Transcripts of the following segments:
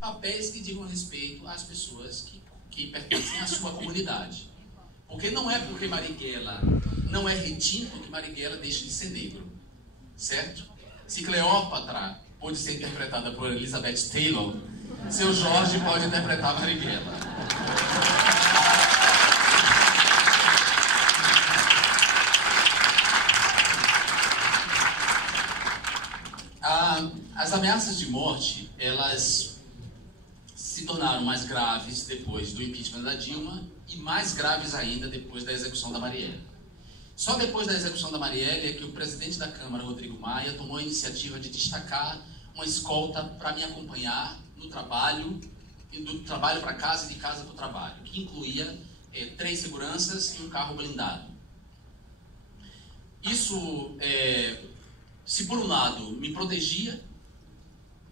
papéis que digam respeito às pessoas que pertencem à sua comunidade. Porque não é porque Marighella não é retinto que Marighella deixa de ser negro, certo? Se Cleópatra pode ser interpretada por Elizabeth Taylor, seu Jorge pode interpretar Marighella. As ameaças de morte, elas se tornaram mais graves depois do impeachment da Dilma e mais graves ainda depois da execução da Marielle. Só depois da execução da Marielle é que o presidente da Câmara, Rodrigo Maia, tomou a iniciativa de destacar uma escolta para me acompanhar no trabalho, do trabalho para casa e de casa para o trabalho, que incluía 3 seguranças e um carro blindado. Isso, se por um lado me protegia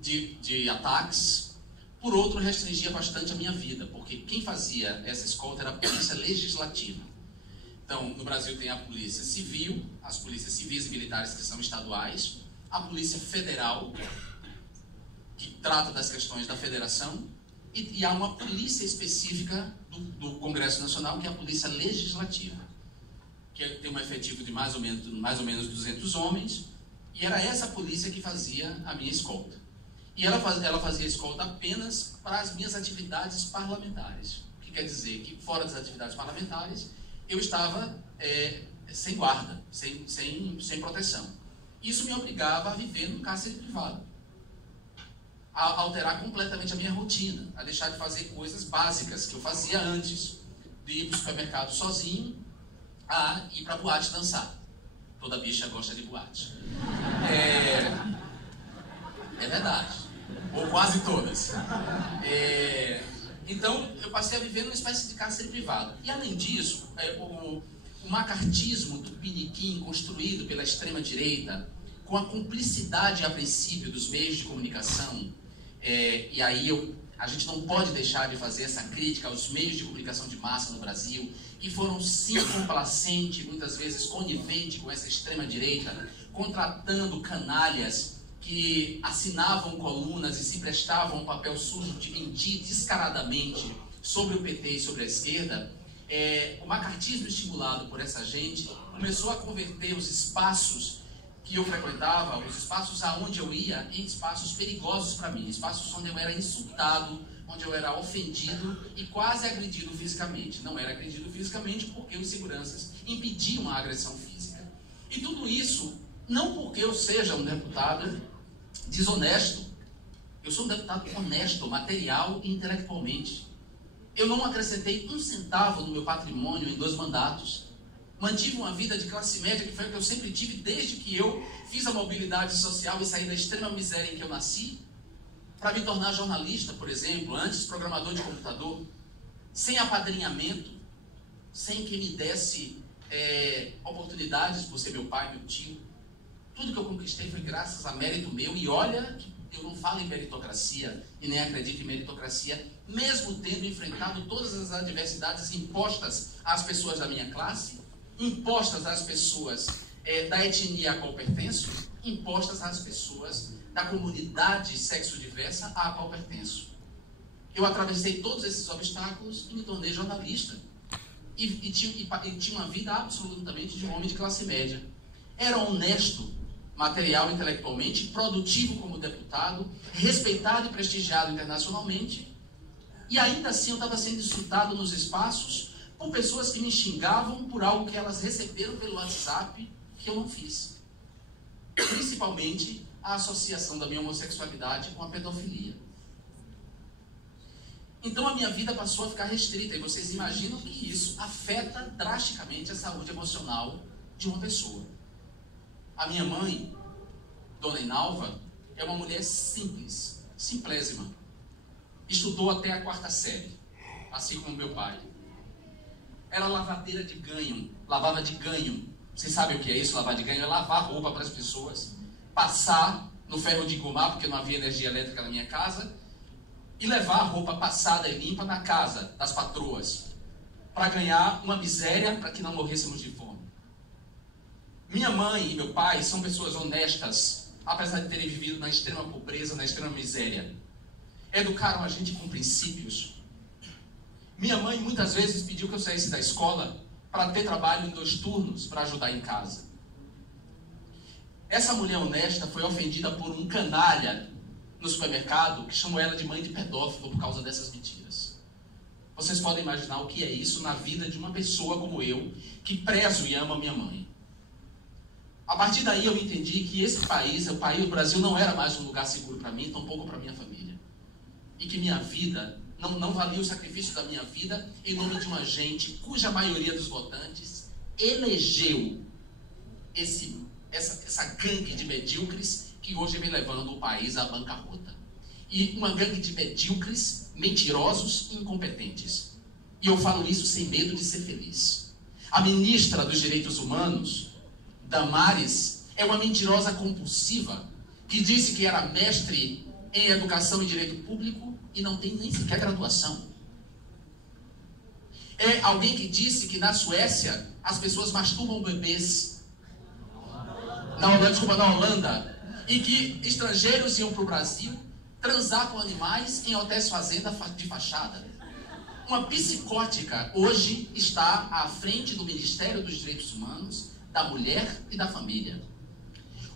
de ataques, por outro restringia bastante a minha vida, porque quem fazia essa escolta era a polícia legislativa. Então, no Brasil tem a polícia civil, as polícias civis e militares que são estaduais, a polícia federal, que trata das questões da federação, e há uma polícia específica do Congresso Nacional, que é a polícia legislativa, que tem um efetivo de mais ou menos 200 homens, e era essa polícia que fazia a minha escolta. E ela fazia escolta apenas para as minhas atividades parlamentares. O que quer dizer que, fora das atividades parlamentares, eu estava sem guarda, sem proteção. Isso me obrigava a viver num cárcere privado, a alterar completamente a minha rotina, a deixar de fazer coisas básicas que eu fazia antes, de ir para o supermercado sozinho, a ir para a boate dançar. Toda bicha gosta de boate. É verdade. Ou quase todas. Então, eu passei a viver numa espécie de cárcere privado. E, além disso, o macartismo tupiniquim construído pela extrema-direita, com a cumplicidade, a princípio, dos meios de comunicação, e aí a gente não pode deixar de fazer essa crítica aos meios de comunicação de massa no Brasil, que foram, sim, complacentes, muitas vezes coniventes com essa extrema-direita, contratando canalhas que assinavam colunas e se prestavam um papel sujo de mentir descaradamente sobre o PT e sobre a esquerda. O macartismo estimulado por essa gente começou a converter os espaços que eu frequentava, os espaços aonde eu ia, em espaços perigosos para mim, espaços onde eu era insultado, onde eu era ofendido e quase agredido fisicamente. Não era agredido fisicamente porque os seguranças impediam a agressão física. E tudo isso, não porque eu seja um deputado desonesto. Eu sou um deputado honesto, material e intelectualmente. Eu não acrescentei um centavo no meu patrimônio em 2 mandatos. Mantive uma vida de classe média, que foi o que eu sempre tive desde que eu fiz a mobilidade social e saí da extrema miséria em que eu nasci, para me tornar jornalista, por exemplo, antes programador de computador, sem apadrinhamento, sem que me desse oportunidades por ser meu pai, meu tio. Tudo que eu conquistei foi graças a mérito meu, e olha que eu não falo em meritocracia e nem acredito em meritocracia, mesmo tendo enfrentado todas as adversidades impostas às pessoas da minha classe, impostas às pessoas da etnia a qual pertenço, impostas às pessoas da comunidade sexo-diversa a qual pertenço. Eu atravessei todos esses obstáculos e me tornei jornalista. E tinha uma vida absolutamente de um homem de classe média. Era honesto, material, intelectualmente, produtivo como deputado, respeitado e prestigiado internacionalmente, e ainda assim eu estava sendo insultado nos espaços por pessoas que me xingavam por algo que elas receberam pelo WhatsApp que eu não fiz. Principalmente a associação da minha homossexualidade com a pedofilia. Então a minha vida passou a ficar restrita, e vocês imaginam que isso afeta drasticamente a saúde emocional de uma pessoa. A minha mãe, Dona Inalva, é uma mulher simples, simplésima. Estudou até a 4ª série, assim como meu pai. Era lavadeira de ganho, lavava de ganho. Vocês sabem o que é isso, lavar de ganho? É lavar roupa para as pessoas, passar no ferro de engomar, porque não havia energia elétrica na minha casa, e levar a roupa passada e limpa na casa das patroas, para ganhar uma miséria para que não morrêssemos de fome. Minha mãe e meu pai são pessoas honestas, apesar de terem vivido na extrema pobreza, na extrema miséria. educaram a gente com princípios. Minha mãe muitas vezes pediu que eu saísse da escola para ter trabalho em 2 turnos, para ajudar em casa. Essa mulher honesta foi ofendida por um canalha no supermercado que chamou ela de mãe de pedófilo por causa dessas mentiras. Vocês podem imaginar o que é isso na vida de uma pessoa como eu, que prezo e amo a minha mãe. A partir daí eu entendi que esse país, o Brasil, não era mais um lugar seguro para mim, tampouco para minha família. E que minha vida não valia o sacrifício da minha vida em nome de uma gente cuja maioria dos votantes elegeu essa gangue de medíocres que hoje vem levando o país à bancarrota. E uma gangue de medíocres, mentirosos e incompetentes. E eu falo isso sem medo de ser feliz. A ministra dos Direitos Humanos, Damares, é uma mentirosa compulsiva que disse que era mestre em Educação e Direito Público e não tem nem sequer graduação. É alguém que disse que na Suécia as pessoas masturbam bebês. Na Holanda. E que estrangeiros iam para o Brasil transar com animais em hotéis fazenda de fachada. Uma psicótica hoje está à frente do Ministério dos Direitos Humanos, da Mulher e da Família.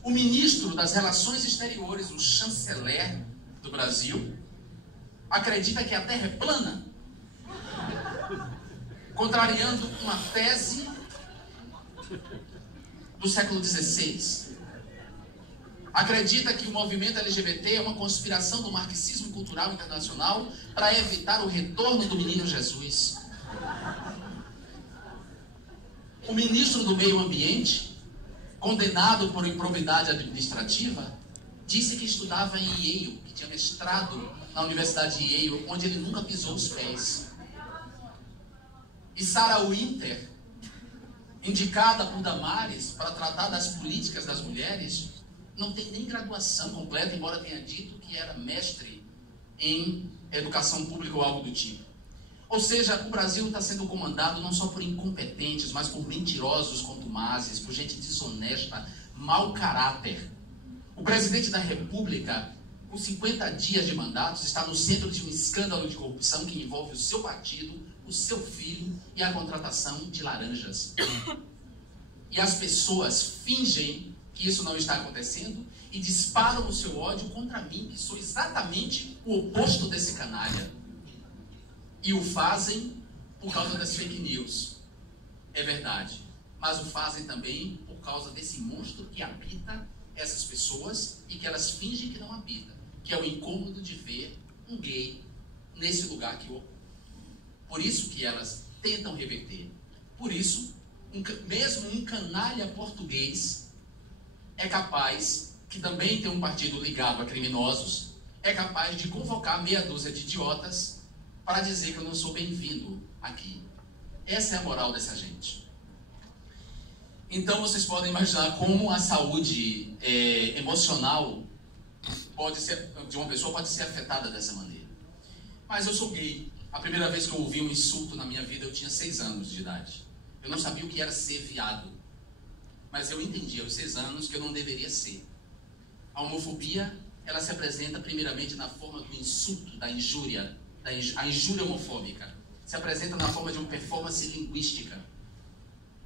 O ministro das Relações Exteriores, o chanceler do Brasil, acredita que a Terra é plana, contrariando uma tese do século XVI. Acredita que o movimento LGBT é uma conspiração do marxismo cultural internacional para evitar o retorno do menino Jesus. O ministro do Meio Ambiente, condenado por improbidade administrativa, disse que estudava em Yale, que tinha mestrado na Universidade de Yale, onde ele nunca pisou os pés. E Sarah Winter, indicada por Damares para tratar das políticas das mulheres, não tem nem graduação completa, embora tenha dito que era mestre em educação pública ou algo do tipo. Ou seja, o Brasil está sendo comandado não só por incompetentes, mas por mentirosos contumazes, por gente desonesta, mau caráter. O presidente da República, com 50 dias de mandatos, está no centro de um escândalo de corrupção que envolve o seu partido, o seu filho e a contratação de laranjas. E as pessoas fingem que isso não está acontecendo e disparam o seu ódio contra mim, que sou exatamente o oposto desse canalha. E o fazem por causa das fake news. É verdade. Mas o fazem também por causa desse monstro que habita essas pessoas e que elas fingem que não habita, que é o incômodo de ver um gay nesse lugar que ocupa. Por isso que elas tentam reverter. Por isso, mesmo um canalha português é capaz, que também tem um partido ligado a criminosos, é capaz de convocar meia dúzia de idiotas para dizer que eu não sou bem-vindo aqui. Essa é a moral dessa gente. Então vocês podem imaginar como a saúde emocional de uma pessoa pode ser afetada dessa maneira. Mas eu sou gay. A primeira vez que eu ouvi um insulto na minha vida eu tinha 6 anos de idade. Eu não sabia o que era ser viado. Mas eu entendi aos 6 anos que eu não deveria ser. A homofobia, ela se apresenta primeiramente na forma do insulto, da injúria, a injúria homofóbica. Se apresenta na forma de uma performance linguística.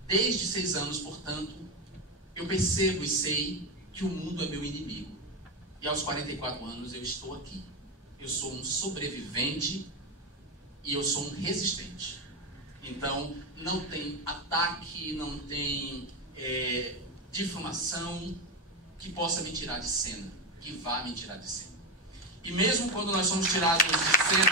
Desde 6 anos, portanto, eu percebo e sei que o mundo é meu inimigo. E aos 44 anos eu estou aqui. Eu sou um sobrevivente e eu sou um resistente. Então, não tem ataque, não tem difamação que possa me tirar de cena, que vá me tirar de cena. E mesmo quando nós somos tirados de cena,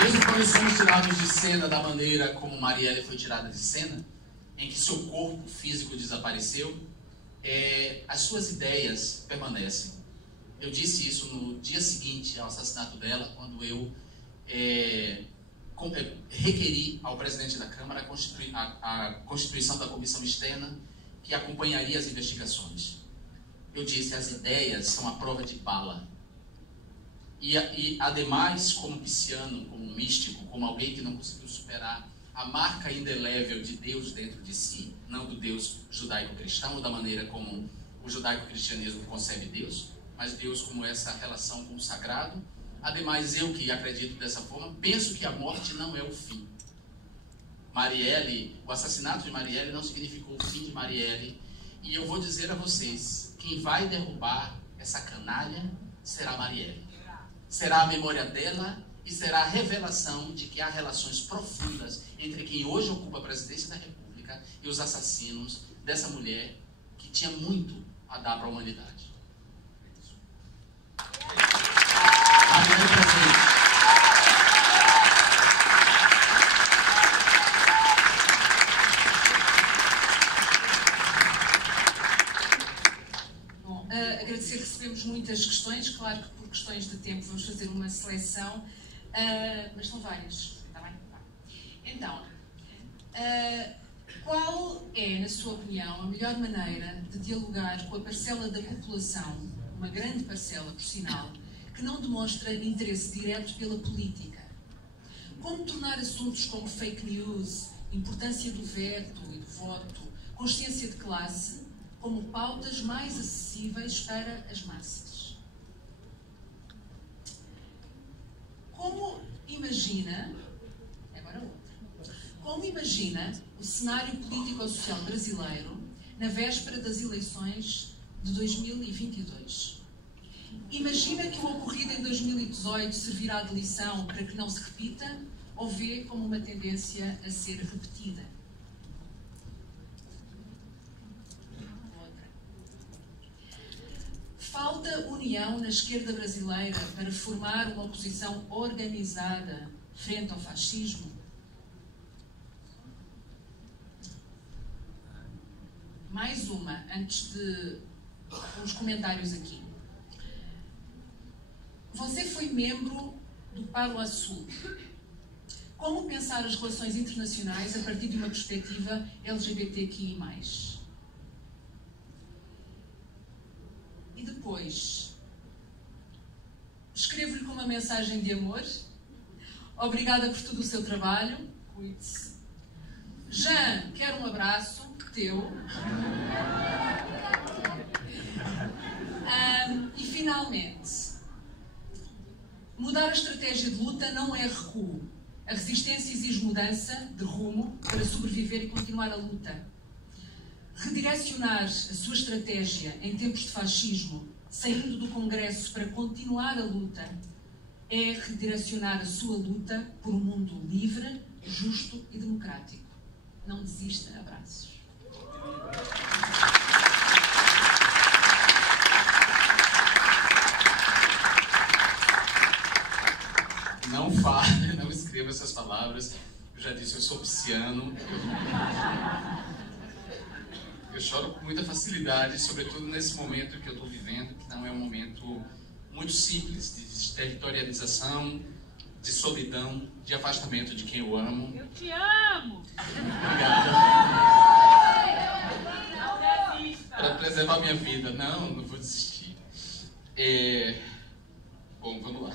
mesmo quando somos tirados de cena da maneira como Marielle foi tirada de cena, em que seu corpo físico desapareceu, as suas ideias permanecem. Eu disse isso no dia seguinte ao assassinato dela, quando eu requeri ao presidente da Câmara a constituição da comissão externa que acompanharia as investigações. Eu disse, as ideias são a prova de bala. E ademais, como pisciano, como místico, como alguém que não conseguiu superar a marca indelével de Deus dentro de si, não do Deus judaico-cristão, da maneira como o judaico-cristianismo concebe Deus, mas Deus como essa relação com o sagrado. Ademais, eu que acredito dessa forma, penso que a morte não é o fim. Marielle, o assassinato de Marielle não significou o fim de Marielle. E eu vou dizer a vocês, quem vai derrubar essa canalha será Marielle. Será a memória dela e será a revelação de que há relações profundas entre quem hoje ocupa a presidência da República e os assassinos dessa mulher que tinha muito a dar para a humanidade. Marielle presente. Agradecer, recebemos muitas questões, claro que por questões de tempo vamos fazer uma seleção, mas são várias, está bem? Então, qual é, na sua opinião, a melhor maneira de dialogar com a parcela da população, uma grande parcela, por sinal, que não demonstra interesse direto pela política? Como tornar assuntos como fake news, importância do veto e do voto, consciência de classe, como pautas mais acessíveis para as massas? Como imagina, agora outra, como imagina o cenário político-social brasileiro na véspera das eleições de 2022? Imagina que o ocorrido em 2018 servirá de lição para que não se repita, ou vê como uma tendência a ser repetida? Falta união na esquerda brasileira para formar uma oposição organizada frente ao fascismo? Mais uma, antes de uns comentários aqui. Você foi membro do Palo Sul. Como pensar as relações internacionais a partir de uma perspectiva LGBTQI+. E depois, escrevo-lhe com uma mensagem de amor. Obrigada por todo o seu trabalho. Cuide-se. Jean, quero um abraço teu. E finalmente, mudar a estratégia de luta não é recuo. A resistência exige mudança de rumo para sobreviver e continuar a luta. Redirecionar a sua estratégia em tempos de fascismo, saindo do Congresso para continuar a luta, é redirecionar a sua luta por um mundo livre, justo e democrático. Não desista. Abraços. Não fale, não escreva essas palavras. Eu já disse, eu sou pisciano. Eu choro com muita facilidade, sobretudo nesse momento que eu estou vivendo, que não é um momento muito simples, de territorialização, de solidão, de afastamento de quem eu amo. Eu te amo! Obrigado. Não desista! Para preservar minha vida. Não vou desistir. Bom, vamos lá.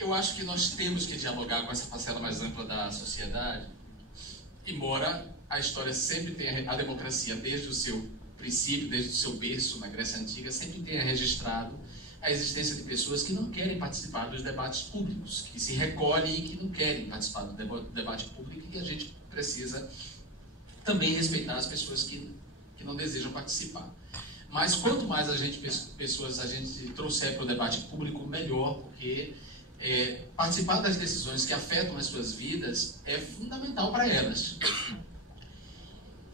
Eu acho que nós temos que dialogar com essa parcela mais ampla da sociedade, embora a história sempre tenha, a democracia desde o seu princípio, desde o seu berço na Grécia Antiga, sempre tenha registrado a existência de pessoas que não querem participar dos debates públicos, que se recolhem e que não querem participar do debate público, e a gente precisa também respeitar as pessoas que não desejam participar. Mas quanto mais a gente trouxer para o debate público, melhor, porque participar das decisões que afetam as suas vidas é fundamental para elas.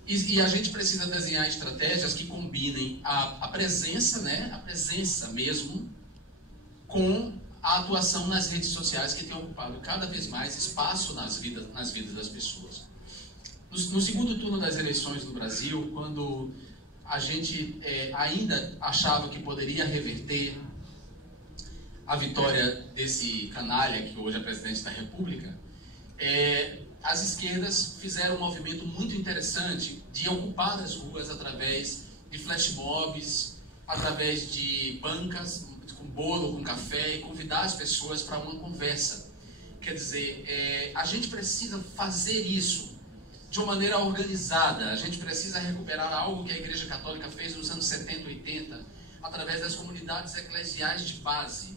E a gente precisa desenhar estratégias que combinem a presença, né, a presença mesmo, com a atuação nas redes sociais, que tem ocupado cada vez mais espaço nas vidas das pessoas. No segundo turno das eleições no Brasil, quando a gente ainda achava que poderia reverter a vitória desse canalha, que hoje é presidente da República, as esquerdas fizeram um movimento muito interessante de ocupar as ruas através de flash mobs, através de bancas com bolo, com café, e convidar as pessoas para uma conversa. Quer dizer, a gente precisa fazer isso de uma maneira organizada. A gente precisa recuperar algo que a Igreja Católica fez nos anos 70 e 80, através das comunidades eclesiais de base,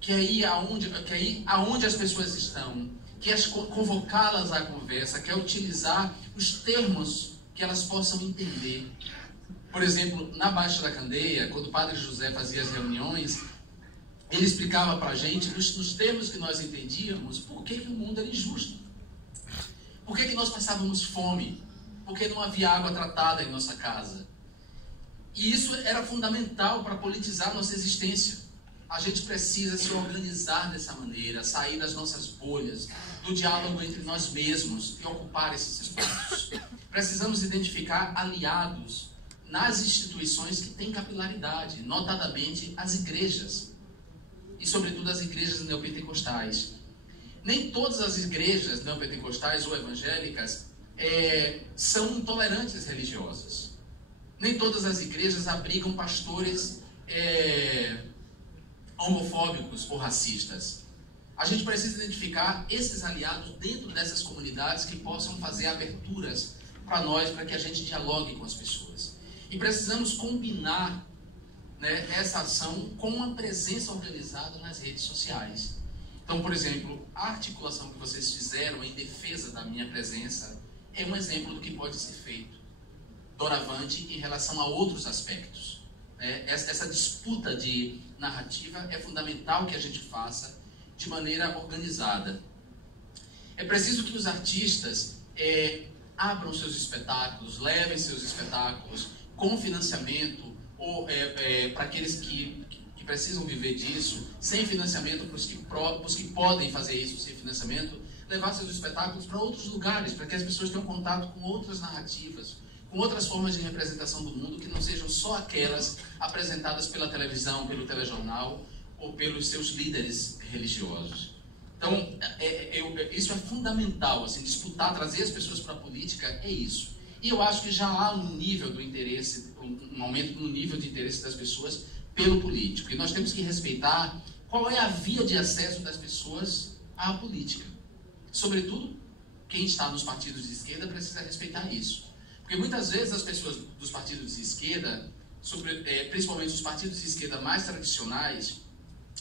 que é aí aonde as pessoas estão, que é convocá-las à conversa, que é utilizar os termos que elas possam entender. Por exemplo, na Baixa da Candeia, quando o Padre José fazia as reuniões, ele explicava para a gente, nos termos que nós entendíamos, por que o mundo era injusto. Por que nós passávamos fome? Por que não havia água tratada em nossa casa? E isso era fundamental para politizar nossa existência. A gente precisa se organizar dessa maneira, sair das nossas bolhas, do diálogo entre nós mesmos e ocupar esses espaços. Precisamos identificar aliados nas instituições que têm capilaridade, notadamente as igrejas, e sobretudo as igrejas neopentecostais. Nem todas as igrejas neopentecostais ou evangélicas são intolerantes religiosas. Nem todas as igrejas abrigam pastores homofóbicos ou racistas. A gente precisa identificar esses aliados dentro dessas comunidades que possam fazer aberturas para nós, para que a gente dialogue com as pessoas. E precisamos combinar, né, essa ação com uma presença organizada nas redes sociais. Então, por exemplo, a articulação que vocês fizeram em defesa da minha presença é um exemplo do que pode ser feito doravante em relação a outros aspectos. Essa disputa de narrativa é fundamental que a gente faça de maneira organizada. É preciso que os artistas abram seus espetáculos, levem seus espetáculos com financiamento, ou para aqueles que precisam viver disso, sem financiamento, para os que podem fazer isso sem financiamento, levar seus espetáculos para outros lugares, para que as pessoas tenham contato com outras narrativas, com outras formas de representação do mundo, que não sejam só aquelas apresentadas pela televisão, pelo telejornal, ou pelos seus líderes religiosos. Então, isso é fundamental, assim, disputar, trazer as pessoas para a política, é isso. E eu acho que já há um nível do interesse, um aumento no nível de interesse das pessoas pelo político. E nós temos que respeitar qual é a via de acesso das pessoas à política. Sobretudo, quem está nos partidos de esquerda precisa respeitar isso. Porque muitas vezes as pessoas dos partidos de esquerda, principalmente os partidos de esquerda mais tradicionais,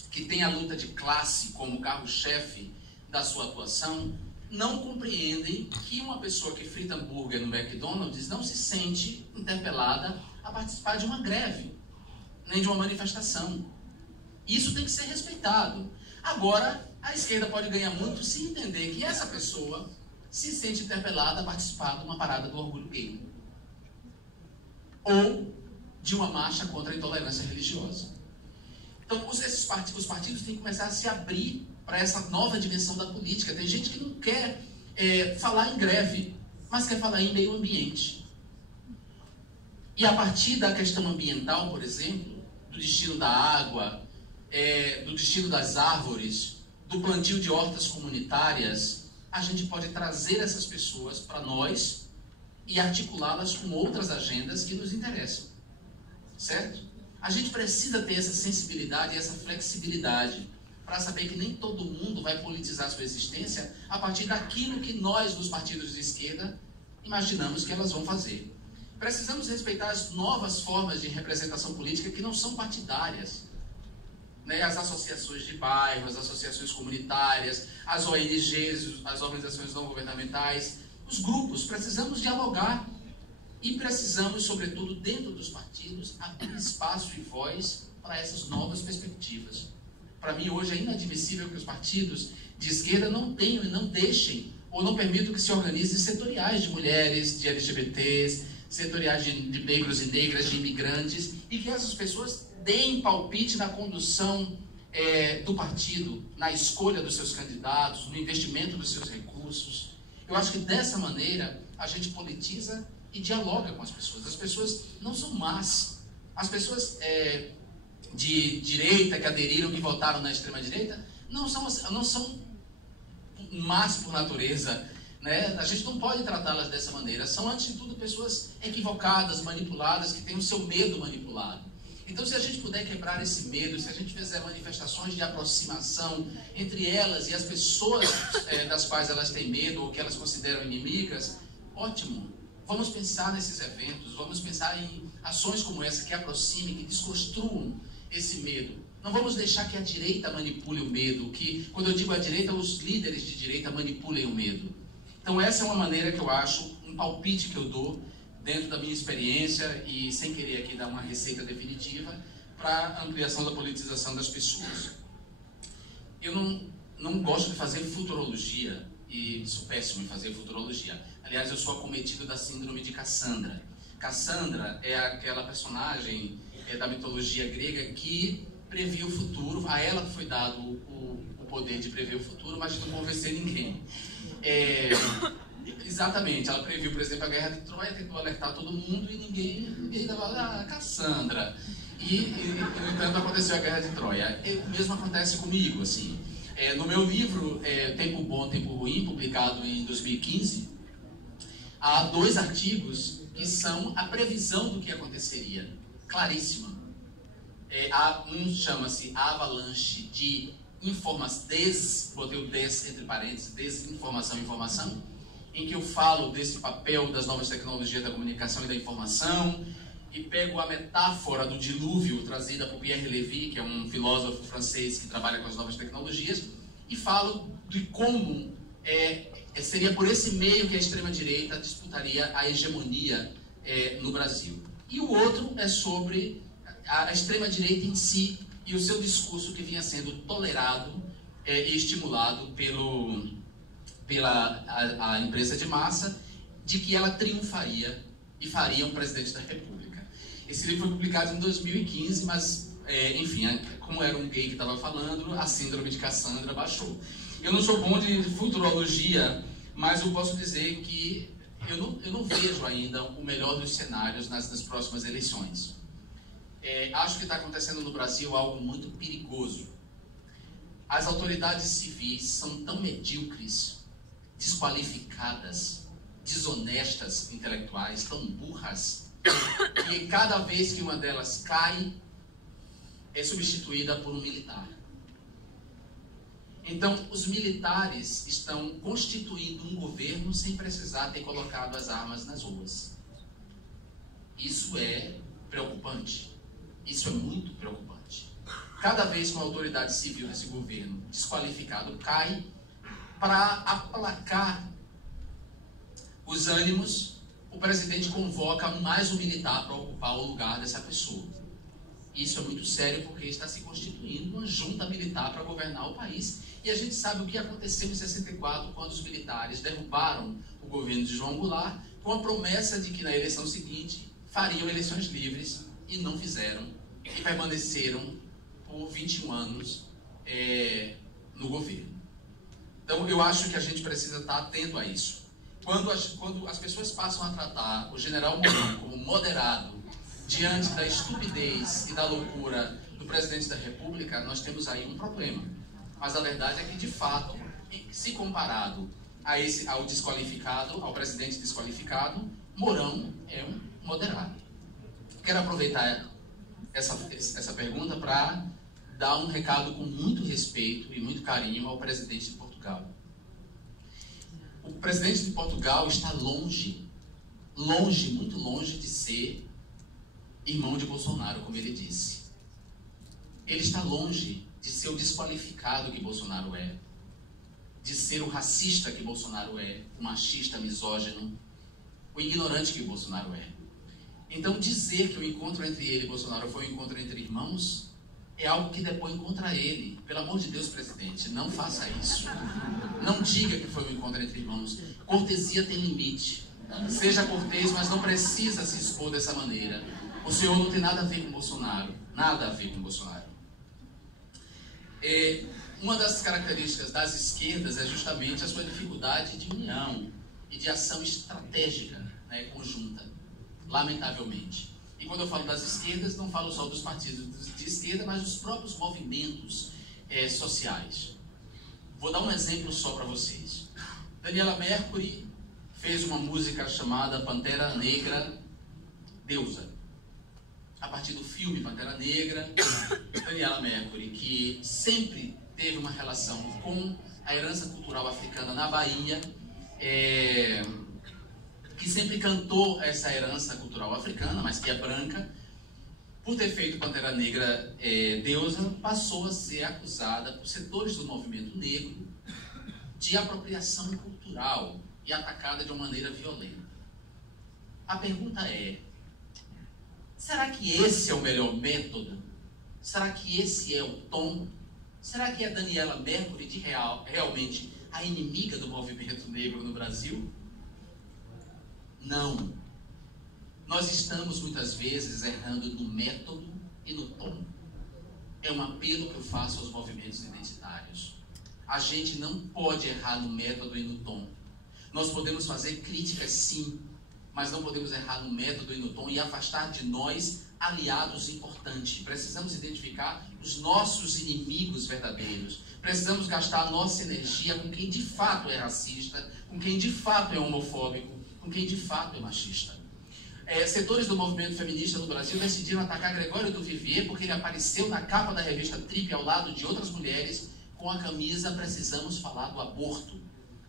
que têm a luta de classe como carro-chefe da sua atuação, não compreendem que uma pessoa que frita hambúrguer no McDonald's não se sente interpelada a participar de uma greve, nem de uma manifestação. Isso tem que ser respeitado. Agora, a esquerda pode ganhar muito se entender que essa pessoa se sente interpelada a participar de uma parada do orgulho gay, ou de uma marcha contra a intolerância religiosa. Então, os partidos têm que começar a se abrir para essa nova dimensão da política. Tem gente que não quer falar em greve, mas quer falar em meio ambiente. E a partir da questão ambiental, por exemplo, do destino da água, do destino das árvores, do plantio de hortas comunitárias, a gente pode trazer essas pessoas para nós e articulá-las com outras agendas que nos interessam. Certo? A gente precisa ter essa sensibilidade e essa flexibilidade para saber que nem todo mundo vai politizar sua existência a partir daquilo que nós, nos partidos de esquerda, imaginamos que elas vão fazer. Precisamos respeitar as novas formas de representação política que não são partidárias. Né? As associações de bairro, as associações comunitárias, as ONGs, as organizações não governamentais, os grupos. Precisamos dialogar e precisamos, sobretudo dentro dos partidos, abrir espaço e voz para essas novas perspectivas. Para mim, hoje é inadmissível que os partidos de esquerda não tenham e não deixem, ou não permitam que se organizem setoriais de mulheres, de LGBTs, setoriais de negros e negras, de imigrantes, e que essas pessoas deem palpite na condução do partido, na escolha dos seus candidatos, no investimento dos seus recursos. Eu acho que dessa maneira a gente politiza e dialoga com as pessoas. As pessoas não são más. As pessoas de direita que aderiram, que votaram na extrema-direita, não são más por natureza. Né? A gente não pode tratá-las dessa maneira. São, antes de tudo, pessoas equivocadas, manipuladas, que têm o seu medo manipulado. Então, se a gente puder quebrar esse medo, se a gente fizer manifestações de aproximação entre elas e as pessoas das quais elas têm medo ou que elas consideram inimigas, ótimo. Vamos pensar nesses eventos, vamos pensar em ações como essa que aproximem, que desconstruam esse medo. Não vamos deixar que a direita manipule o medo, que, quando eu digo a direita, os líderes de direita manipulem o medo. Então essa é uma maneira que eu acho, um palpite que eu dou, dentro da minha experiência e sem querer aqui dar uma receita definitiva, para a ampliação da politização das pessoas. Eu não gosto de fazer futurologia, e sou péssimo em fazer futurologia. Aliás, eu sou acometido da síndrome de Cassandra. Cassandra é aquela personagem da mitologia grega que previa o futuro. A ela foi dado o poder de prever o futuro, mas de não convencer ninguém. Exatamente, ela previu, por exemplo, a Guerra de Troia, tentou alertar todo mundo e ninguém dava Cassandra. No entanto, aconteceu a Guerra de Troia. O mesmo acontece comigo, assim. No meu livro, Tempo Bom, Tempo Ruim, publicado em 2015, há 2 artigos que são a previsão do que aconteceria, claríssima. Um chama-se Avalanche de Informação, botei o entre parênteses, Desinformação e Informação, em que eu falo desse papel das novas tecnologias da comunicação e da informação, e pego a metáfora do dilúvio trazida por Pierre Lévy, que é um filósofo francês que trabalha com as novas tecnologias, e falo de como seria por esse meio que a extrema-direita disputaria a hegemonia no Brasil. E o outro é sobre a extrema-direita em si e o seu discurso que vinha sendo tolerado e estimulado pela imprensa de massa, de que ela triunfaria e faria um presidente da República. Esse livro foi publicado em 2015, mas, enfim, como era um gay que estava falando, a síndrome de Cassandra baixou. Eu não sou bom de futurologia, mas eu posso dizer que eu não vejo ainda o melhor dos cenários nas próximas eleições. Acho que está acontecendo no Brasil algo muito perigoso. As autoridades civis são tão medíocres, desqualificadas, desonestas intelectuais, tão burras, que cada vez que uma delas cai, é substituída por um militar. Então, os militares estão constituindo um governo sem precisar ter colocado as armas nas ruas. Isso é preocupante. Isso é muito preocupante. Cada vez que uma autoridade civil desse governo desqualificado cai, para aplacar os ânimos, o presidente convoca mais um militar para ocupar o lugar dessa pessoa. Isso é muito sério porque está se constituindo uma junta militar para governar o país. E a gente sabe o que aconteceu em 64, quando os militares derrubaram o governo de João Goulart, com a promessa de que na eleição seguinte fariam eleições livres, e não fizeram, e permaneceram por 21 anos no governo. Então eu acho que a gente precisa estar atento a isso. Quando as pessoas passam a tratar o general Mourão como moderado diante da estupidez e da loucura do presidente da República, nós temos aí um problema. Mas a verdade é que, de fato, se comparado ao desqualificado, ao presidente desqualificado, Mourão é um moderado. Quero aproveitar essa pergunta para dar um recado com muito respeito e muito carinho ao presidente de Portugal. O presidente de Portugal está longe, muito longe de ser irmão de Bolsonaro, como ele disse. Ele está longe de ser o desqualificado que Bolsonaro é, de ser o racista que Bolsonaro é, o machista, misógino, o ignorante que Bolsonaro é. Então, dizer que o encontro entre ele e Bolsonaro foi um encontro entre irmãos é algo que depõe contra ele. Pelo amor de Deus, presidente, não faça isso. Não diga que foi um encontro entre irmãos. Cortesia tem limite. Seja cortês, mas não precisa se expor dessa maneira. O senhor não tem nada a ver com Bolsonaro. Nada a ver com Bolsonaro. Uma das características das esquerdas é justamente a sua dificuldade de união e de ação estratégica, né, conjunta, lamentavelmente. E quando eu falo das esquerdas, não falo só dos partidos de esquerda, mas dos próprios movimentos sociais. Vou dar um exemplo só para vocês. Daniela Mercury fez uma música chamada Pantera Negra Deusa. A partir do filme Pantera Negra, Daniela Mercury, que sempre teve uma relação com a herança cultural africana na Bahia, que sempre cantou essa herança cultural africana, mas que é branca, por ter feito Pantera Negra deusa, passou a ser acusada por setores do movimento negro de apropriação cultural e atacada de uma maneira violenta. A pergunta é: será que esse é o melhor método? Será que esse é o tom? Será que é Daniela Mercury realmente a inimiga do movimento negro no Brasil? Não. Nós estamos muitas vezes errando no método e no tom. É um apelo que eu faço aos movimentos identitários. A gente não pode errar no método e no tom. Nós podemos fazer críticas, sim, mas não podemos errar no método e no tom e afastar de nós aliados importantes. Precisamos identificar os nossos inimigos verdadeiros. Precisamos gastar a nossa energia com quem de fato é racista, com quem de fato é homofóbico, com quem de fato é machista. Setores do movimento feminista no Brasil decidiram atacar Gregório do Vivier porque ele apareceu na capa da revista Trip ao lado de outras mulheres com a camisa "Precisamos falar do aborto".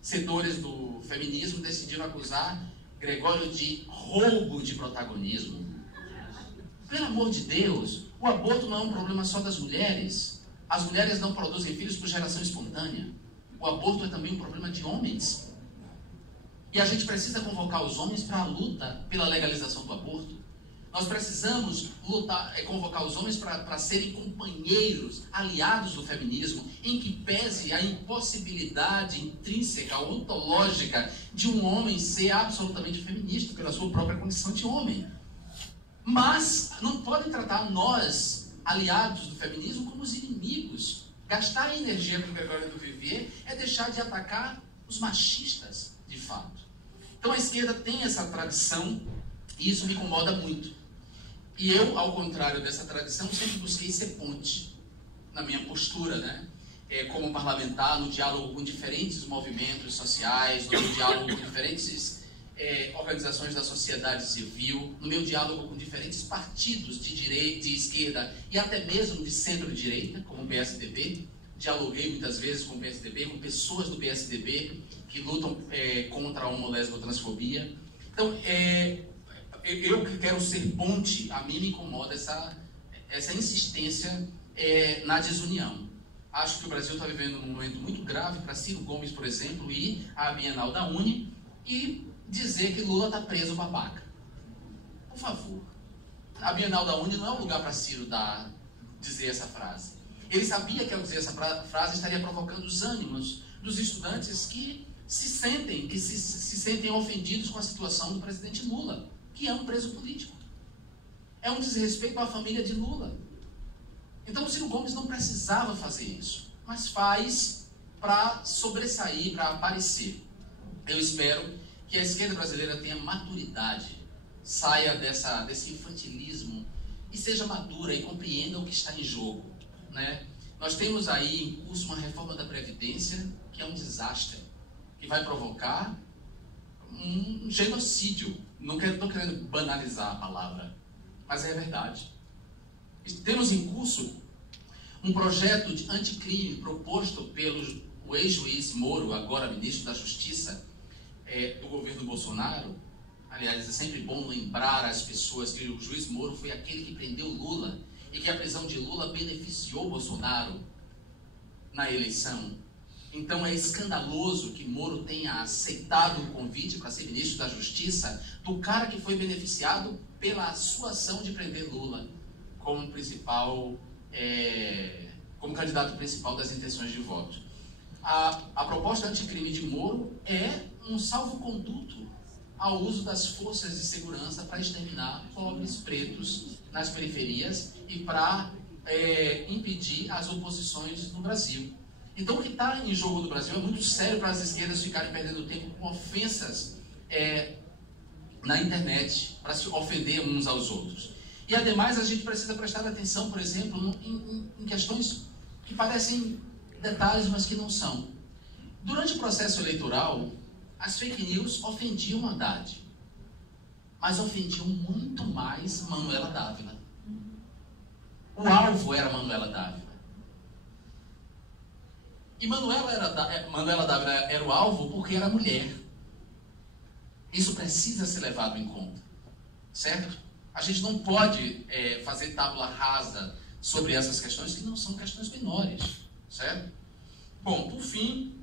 Setores do feminismo decidiram acusar Gregório de roubo de protagonismo. Pelo amor de Deus, o aborto não é um problema só das mulheres. As mulheres não produzem filhos por geração espontânea. O aborto é também um problema de homens. E a gente precisa convocar os homens para a luta pela legalização do aborto. Nós precisamos convocar os homens para serem companheiros, aliados do feminismo, em que pese a impossibilidade intrínseca, ontológica, de um homem ser absolutamente feminista pela sua própria condição de homem. Mas não podem tratar nós, aliados do feminismo, como os inimigos. Gastar a energia com o Gregório do Vivier é deixar de atacar os machistas, de fato. Então a esquerda tem essa tradição e isso me incomoda muito. E eu, ao contrário dessa tradição, sempre busquei ser ponte na minha postura, né? Como parlamentar, no diálogo com diferentes movimentos sociais, no diálogo com diferentes organizações da sociedade civil, no meu diálogo com diferentes partidos de direita, de esquerda e até mesmo de centro-direita, como o PSDB. Dialoguei muitas vezes com o PSDB, com pessoas do PSDB que lutam contra a homo-lesbo-transfobia. Então, eu que quero ser ponte, a mim me incomoda essa insistência na desunião. Acho que o Brasil está vivendo um momento muito grave para Ciro Gomes, por exemplo, ir à Bienal da Uni e dizer que Lula está preso babaca. Por favor. A Bienal da Uni não é um lugar para Ciro dizer essa frase. Ele sabia que ao dizer essa frase estaria provocando os ânimos dos estudantes que se sentem ofendidos com a situação do presidente Lula, que é um preso político. É um desrespeito à família de Lula. Então o Ciro Gomes não precisava fazer isso, mas faz para sobressair, para aparecer. Eu espero que a esquerda brasileira tenha maturidade, saia desse infantilismo e seja madura e compreenda o que está em jogo, né? Nós temos aí em curso uma reforma da Previdência que é um desastre, que vai provocar um genocídio. Não estou querendo banalizar a palavra, mas é verdade. Temos em curso um projeto de anticrime proposto pelo ex-juiz Moro, agora ministro da Justiça do governo Bolsonaro. Aliás, é sempre bom lembrar às pessoas que o juiz Moro foi aquele que prendeu Lula e que a prisão de Lula beneficiou Bolsonaro na eleição. Então é escandaloso que Moro tenha aceitado o convite para ser ministro da Justiça do cara que foi beneficiado pela sua ação de prender Lula como como candidato principal das intenções de voto. A proposta anticrime de Moro é um salvo-conduto ao uso das forças de segurança para exterminar pobres pretos nas periferias e para impedir as oposições no Brasil. Então o que está em jogo no Brasil é muito sério para as esquerdas ficarem perdendo tempo com ofensas na internet, para se ofender uns aos outros. E ademais a gente precisa prestar atenção, por exemplo, em questões que parecem detalhes, mas que não são. Durante o processo eleitoral, as fake news ofendiam Haddad, mas ofendiam muito mais Manuela Dávila. O alvo era Manuela Dávila. E Manuela Dávila era o alvo porque era mulher. Isso precisa ser levado em conta, certo? A gente não pode fazer tábula rasa sobre essas questões, que não são questões menores, certo? Bom, por fim,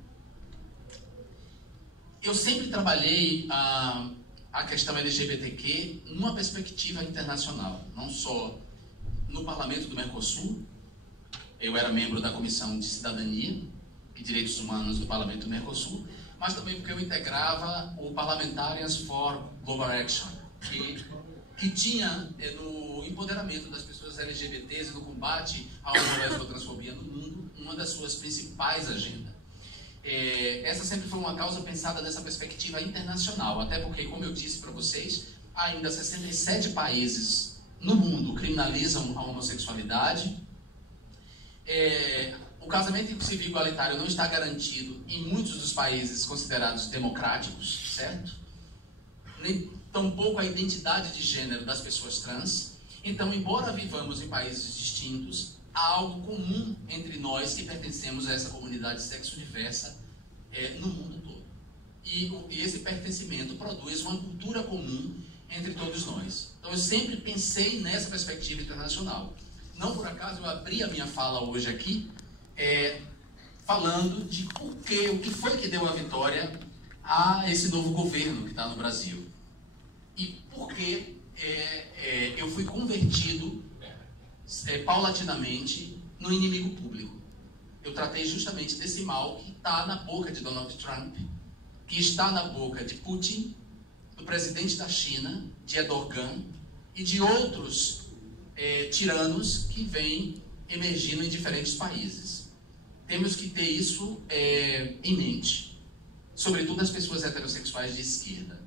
eu sempre trabalhei a questão LGBTQ numa perspectiva internacional, não só no Parlamento do Mercosul. Eu era membro da Comissão de Cidadania e Direitos Humanos do Parlamento do Mercosul, mas também porque eu integrava o Parliamentarians for Global Action, que tinha no empoderamento das pessoas LGBTs e no combate à homofobia e transfobia no mundo uma das suas principais agendas. Essa sempre foi uma causa pensada nessa perspectiva internacional, até porque, como eu disse para vocês, ainda 67 países no mundo criminalizam a homossexualidade. O casamento civil igualitário não está garantido em muitos dos países considerados democráticos, certo? Nem tampouco a identidade de gênero das pessoas trans. Então, embora vivamos em países distintos, há algo comum entre nós que pertencemos a essa comunidade sexo-diversa no mundo todo. E esse pertencimento produz uma cultura comum entre todos nós. Então, eu sempre pensei nessa perspectiva internacional. Não por acaso eu abri a minha fala hoje aqui falando de o que foi que deu a vitória a esse novo governo que está no Brasil. E por que eu fui convertido paulatinamente no inimigo público. Eu tratei justamente desse mal que está na boca de Donald Trump, que está na boca de Putin, do presidente da China, de Erdogan e de outros tiranos que vêm emergindo em diferentes países. Temos que ter isso em mente, sobretudo as pessoas heterossexuais de esquerda.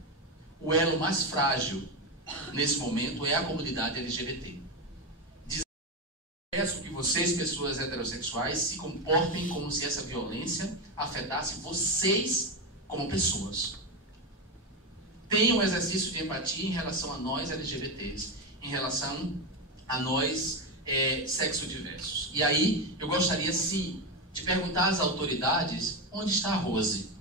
O elo mais frágil nesse momento é a comunidade LGBT. Peço que vocês, pessoas heterossexuais, se comportem como se essa violência afetasse vocês como pessoas. Tenham um exercício de empatia em relação a nós LGBTs, em relação a nós sexo-diversos. E aí, eu gostaria, sim, de perguntar às autoridades onde está a Rose.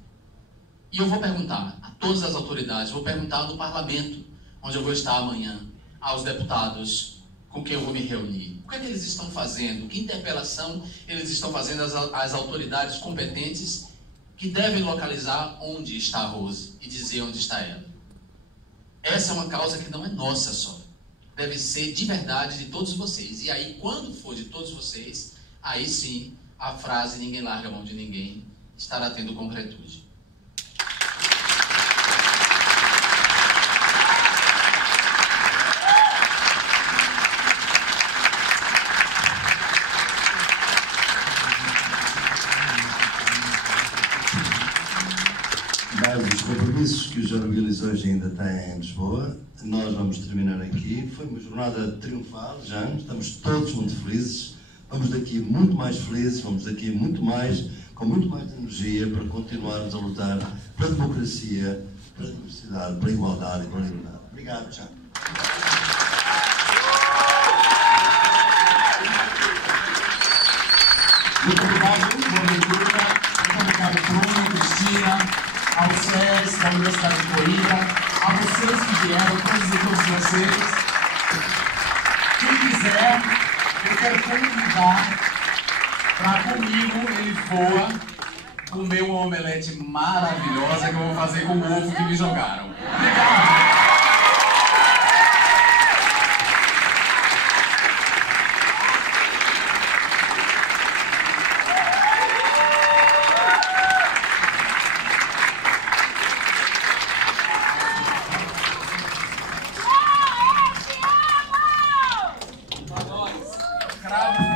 E eu vou perguntar a todas as autoridades, vou perguntar no parlamento, onde eu vou estar amanhã, aos deputados com quem eu vou me reunir. O que é que eles estão fazendo? Que interpelação eles estão fazendo às autoridades competentes que devem localizar onde está a Rose e dizer onde está ela? Essa é uma causa que não é nossa só. Deve ser de verdade de todos vocês. E aí, quando for de todos vocês, aí sim, a frase "ninguém larga a mão de ninguém" estará tendo concretude. Os compromissos que os organizadores ainda têm em Lisboa, nós vamos terminar aqui. Foi uma jornada triunfal, já estamos todos muito felizes. Vamos daqui muito mais felizes, vamos daqui muito mais, com muito mais energia para continuarmos a lutar pela democracia, pela diversidade, pela igualdade e pela liberdade. Obrigado, tchau. Muito obrigado, boa leitura. Muito obrigado, Bruno, Cristina, ao SES, da Universidade de Coimbra, a vocês que vieram, todos vocês. Quem quiser, eu quero convidar para comigo, ele voa, comer uma omelete maravilhosa que eu vou fazer com o ovo que me jogaram. Obrigado! Cravo